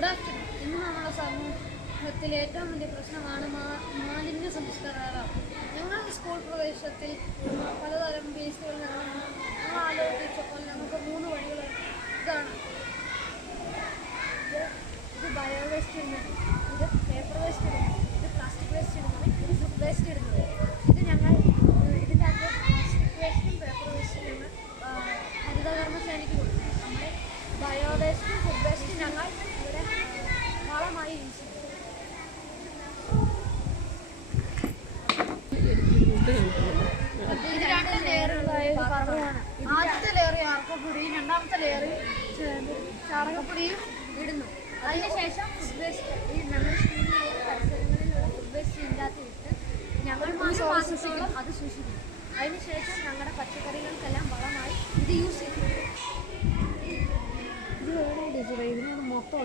Good afternoon. ഇന്ന് നമ്മുടെ സമൂഹത്തിലെ ഏറ്റവും വലിയ പ്രശ്നമാണ് മാലിന്യ സംസ്കരണം. ഞങ്ങളുടെ സ്കൂൾ പ്രദേശത്തിൽ പലതരം വേസ്റ്റുകൾ ഞങ്ങൾ ആലോചിച്ചപ്പോൾ ഞങ്ങൾക്ക് 3 വഴികൾ ഇതാണ്. ഇത് ബയോ വേസ്റ്റ് ഇടുന്നത്, ഇത് പേപ്പർ വേസ്റ്റ് ഇടുന്നത്, ഇത് പ്ലാസ്റ്റിക് വേസ്റ്റ് ഇടുന്നത്, ഇത് ഫുഡ് വേസ്റ്റ് ഇടുന്നത്. ഇത് ഞങ്ങൾ ഇതിൻ്റെ അകത്ത് പ്ലാസ്റ്റിക് വേസ്റ്റും പേപ്പർ വേസ്റ്റും ഞങ്ങൾ ഹരിതകർമ്മസേനയ്ക്ക് കൊടുക്കും. നമ്മൾ ബയോ വേസ്റ്റും ഫുഡ് വേസ്റ്റും ഞങ്ങൾ ഇവിടെ വളമായി യൂസ് ചെയ്യും. ഇത് 2 ലെയറുകളായ ഒരു പാത്രമാണ്. ആദ്യത്തെ ലെയർ ചാണകപ്പൊടിയും രണ്ടാമത്തെ ലെയർ ചാണകപ്പൊടിയും ഇടുന്നു. അതിനുശേഷം ഫുഡ് വേസ്റ്റ് ഞങ്ങളുടെ സ്കൂളിലുള്ള പരിസരങ്ങളിലുള്ള ഫുഡ് വേസ്റ്റ് ഇതിനകത്ത് ഇട്ട് ഞങ്ങൾ 3 മാസത്തോളം അത് സൂക്ഷിക്കുന്നു. അതിനുശേഷം ഞങ്ങളുടെ പച്ചക്കറികൾക്കെല്ലാം വളമായി ഇത് യൂസ് ചെയ്യും. ഇത് മൊത്തം